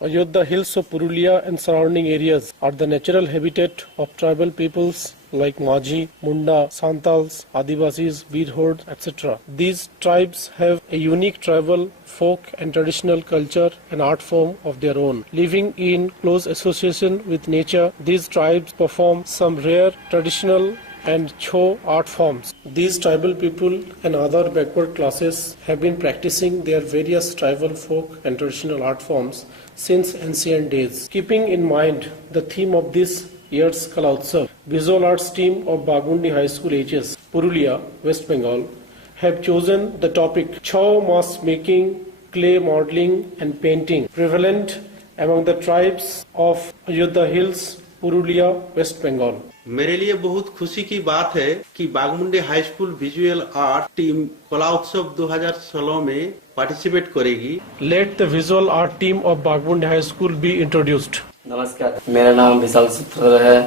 Ayodhya Hills of Purulia and surrounding areas are the natural habitat of tribal peoples like Majhi, Munda, Santals, Adivasis, Birhod, etc. These tribes have a unique tribal, folk and traditional culture and art form of their own. Living in close association with nature, these tribes perform some rare traditional and Cho art forms. These tribal people and other backward classes have been practicing their various tribal folk and traditional art forms since ancient days. Keeping in mind the theme of this year's Kala Utsav, visual arts team of Bagmundi High School HS, Purulia, West Bengal, have chosen the topic Cho mask making, clay modeling and painting, prevalent among the tribes of Ayodhya Hills, Purulia, West Bengal. मेरे लिए बहुत खुशी की बात है कि Bagmundi high school visual art team Kala Utsav 2016 में participate करेगी। Let the visual art team of Bagmundi high school be introduced. नमस्कार, मेरा नाम विशाल सूत्रधर है।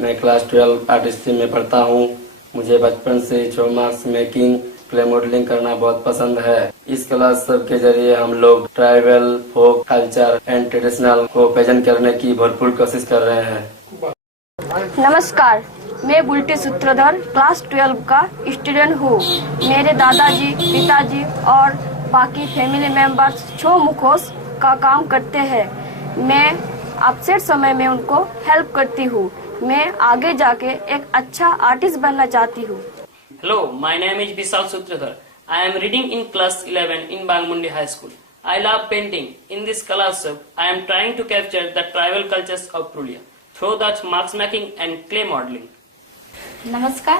मैं क्लास 12 आर्ट स्ट्रीम में पढ़ता हूँ। मुझे बचपन से छो मास्क मेकिंग, क्ले मॉडलिंग करना बहुत पसंद है। इस क्लास सब के जरिए हम लोग tribal, folk culture and traditional को प्रेजेंट करने की भरपूर कोशिश कर रहे हैं। नमस्कार, मैं बुल्टी सूत्रधर क्लास 12 का स्टूडेंट हूँ। मेरे दादाजी, पिताजी और बाकी फैमिली मेंबर्स छो मुखोश का काम करते हैं। मैं अपसेट समय में उनको हेल्प करती हूँ। मैं आगे जाके एक अच्छा आर्टिस्ट बनना चाहती हूँ। Hello, my name is Vishal Sutradhar. I am reading in class 11 in Bagmundi High School. I love painting. In this class, I am trying to capture the tribal cultures of Purulia through that marks making and clay modeling. নমস্কার,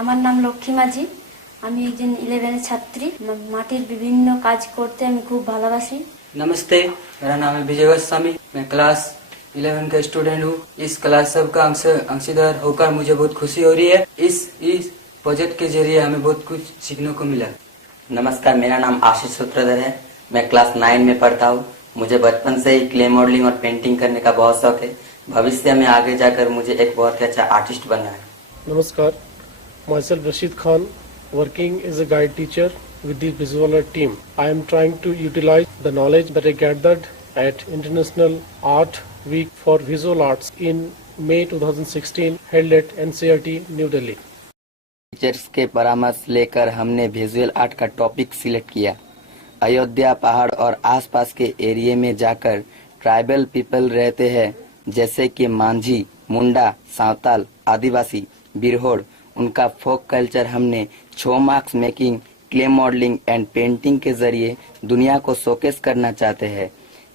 আমার নাম লক্ষ্মী মাঝি। আমি একজন 11 ছাত্রী। মাটির বিভিন্ন কাজ করতে আমি খুব ভালোবাসি। नमस्ते, मेरा नाम है विजय गोस्वामी। मैं क्लास 11 का स्टूडेंट हूँ। इस क्लास सब का अंशीदार होकर मुझे बहुत खुशी हो रही है। इस प्रोजेक्ट के जरिए हमें बहुत कुछ सीखने को मिला। नमस्कार, मेरा नाम आशीष सूत्रधर है। मैं क्लास 9 में पढ़ता हूँ। मुझे बचपन से ही क्ले मॉडलिंग और पेंटिंग करने का बहुत शौक है। भविष्य में आगे जाकर मुझे एक बहुत ही अच्छा आर्टिस्ट बनना है। नमस्कार, myself Rashid Khan, working as a guide teacher with the visual art team. I am trying to utilize the knowledge that I gathered at International Art Week for Visual Arts in May 2016 held at NCERT, New Delhi. Teachers के परामर्श लेकर हमने visual art का topic select किया। अयोध्या पहाड़ और आसपास के एरिया में जाकर ट्राइबल पीपल रहते हैं, जैसे कि मांझी, मुंडा, सांताल, आदिवासी, बिरहोड़, उनका फोक कल्चर हमने छो marks making, clay modelling and painting के जरिए दुनिया को शोकेस करना चाहते हैं।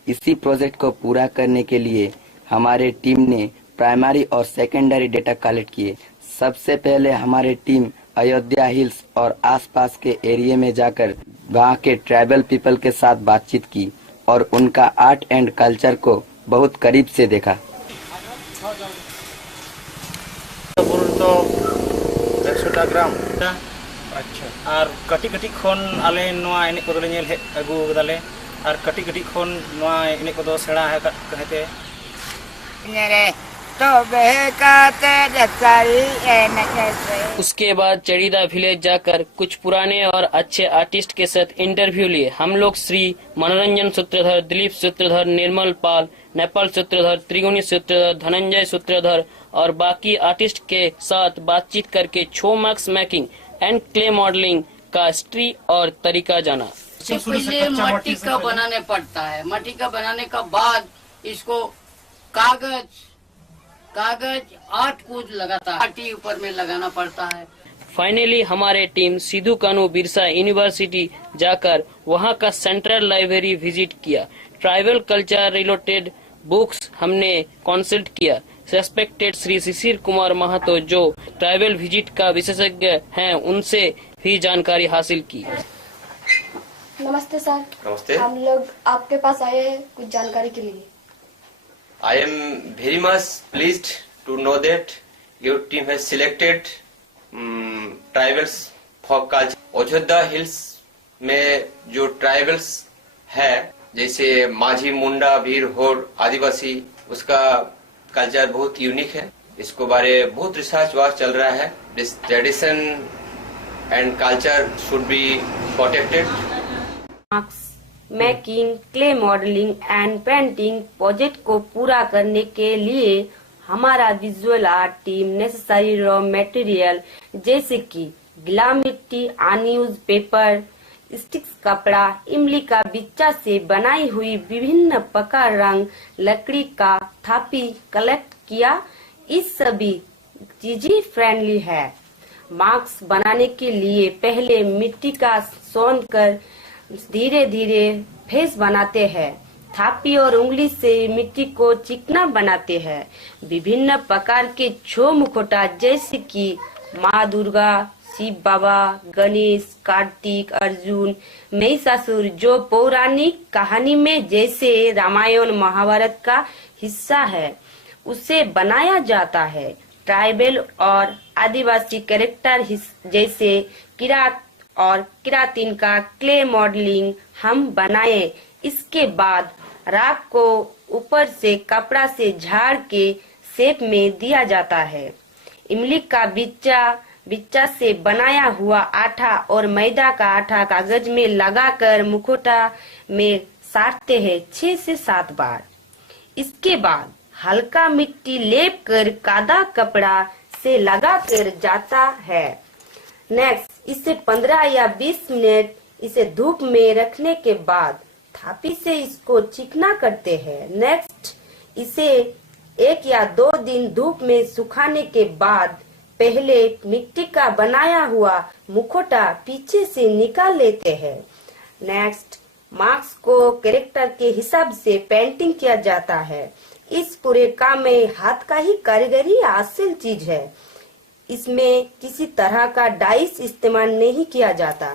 इसी प्रोजेक्ट को पूरा करने के लिए हमारे टीम ने प्राइमरी और सेकेंडरी डेटा कलेक्ट किए। सबसे पहले हमारी टीम अयोध्या हिल्स और आसपास के एरिया में जाकर वहाँ के ट्राइबल पीपल के साथ बातचीत की और उनका आर्ट एंड कल्चर को बहुत करीब से देखा। ग्राम और कटी कटी खन आले नोआ एने को नेल हे अगु गदाले और कटी कटी खन नोआ एने को सेड़ा है कहते नेरे तो बेकाते जसाई एने कैसे। उसके बाद चड़ीदा विलेज जाकर कुछ पुराने और अच्छे आर्टिस्ट के साथ इंटरव्यू लिए। हम लोग श्री मनोरंजन सूत्रधर, दिलीप सूत्रधर, निर्मल पाल, नेपाल सूत्रधर, त्रिगुणी सूत्रधर, धनंजय सूत्रधर और बाकी आर्टिस्ट के साथ बातचीत करके छो marks making and clay modelling का हिस्ट्री और तरीका जाना। पहले माटी का बनाने पड़ता है। माटी का बनाने का बाद इसको कागज 8 कूद लगाता है, माटी ऊपर में लगाना पड़ता है। फाइनली हमारे टीम सिद्धू कानू बिरसा यूनिवर्सिटी जाकर वहां का सेंट्रल लाइब्रेरी विजिट किया। ट्राइबल कल्चर रिलेटेड बुक्स हमने कंसल्ट किया। सस्पेक्टेड श्री शिशिर कुमार महतो जो ट्राइबल विजिट का विशेषज्ञ हैं, उनसे भी जानकारी हासिल की। नमस्ते सर। नमस्ते। हम लोग आपके पास आए हैं कुछ जानकारी के लिए। I am very much pleased to know that your team has selected tribals folk culture. Ayodhya hills में जो ट्राइबल्स है जैसे माझी, मुंडा, भीर, होड़, आदिवासी, उसका कल्चर बहुत यूनिक है। इसको बारे बहुत रिसर्च वर्क चल रहा है। This tradition and culture should be protected. Making, clay modelling and painting project को पूरा करने के लिए हमारा visual art team necessary raw material जैसे कि गीला मिट्टी, अनयूज पेपर, स्टिक्स कपड़ा, इमली का बिच्चा से बनाई हुई विभिन्न प्रकार रंग, लकड़ी का थापी कलेक्ट किया। इस सभी चीजें फ्रेंडली है। मास्क बनाने के लिए पहले मिट्टी का सोंध कर धीरे धीरे फेस बनाते हैं। थापी और उंगली से मिट्टी को चिकना बनाते हैं। विभिन्न प्रकार के छो मुखौटा जैसे कि माँ दुर्गा, शिव बाबा, गणेश, कार्तिक, अर्जुन, महिषासुर जो पौराणिक कहानी में जैसे रामायण महाभारत का हिस्सा है उसे बनाया जाता है। ट्राइबल और आदिवासी कैरेक्टर जैसे किरात और किरातिन का क्ले मॉडलिंग हम बनाए। इसके बाद राख को ऊपर से कपड़ा से झाड़ के शेप में दिया जाता है। इमली का बिच्चा से बनाया हुआ आटा और मैदा का आटा कागज में लगाकर मुखौटा में साटते हैं 6 से 7 बार। इसके बाद हल्का मिट्टी लेप कर कादा कपड़ा से लगाकर जाता है। नेक्स्ट इसे 15 या 20 मिनट इसे धूप में रखने के बाद थापी से इसको चिकना करते हैं। नेक्स्ट इसे 1 या 2 दिन धूप में सुखाने के बाद पहले मिट्टी का बनाया हुआ मुखौटा पीछे से निकाल लेते हैं। नेक्स्ट मास्क को कैरेक्टर के हिसाब से पेंटिंग किया जाता है। इस पूरे काम में हाथ का ही कारीगरी असल चीज है। इसमें किसी तरह का डाइस इस्तेमाल नहीं किया जाता।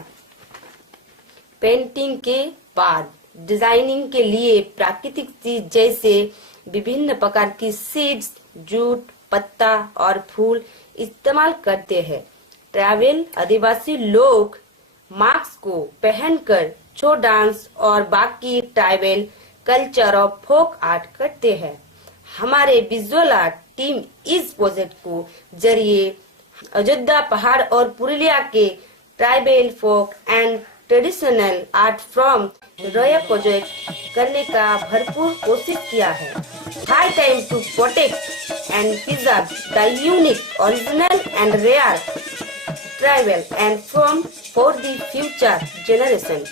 पेंटिंग के बाद डिजाइनिंग के लिए प्राकृतिक चीज जैसे विभिन्न प्रकार की सीड्स, जूट, पत्ता और फूल इस्तेमाल करते हैं। ट्राइबल आदिवासी लोग मास्क को पहनकर छो डांस और बाकी ट्राइबल कल्चर और फोक आर्ट करते हैं। हमारे विजुअल आर्ट टीम इस प्रोजेक्ट को जरिए अयोध्या पहाड़ और पुरुलिया के tribal folk and traditional art from royal project करने का भरपूर कोशिश किया है। High time to protect and preserve the unique, original and rare tribal and from for the future generation.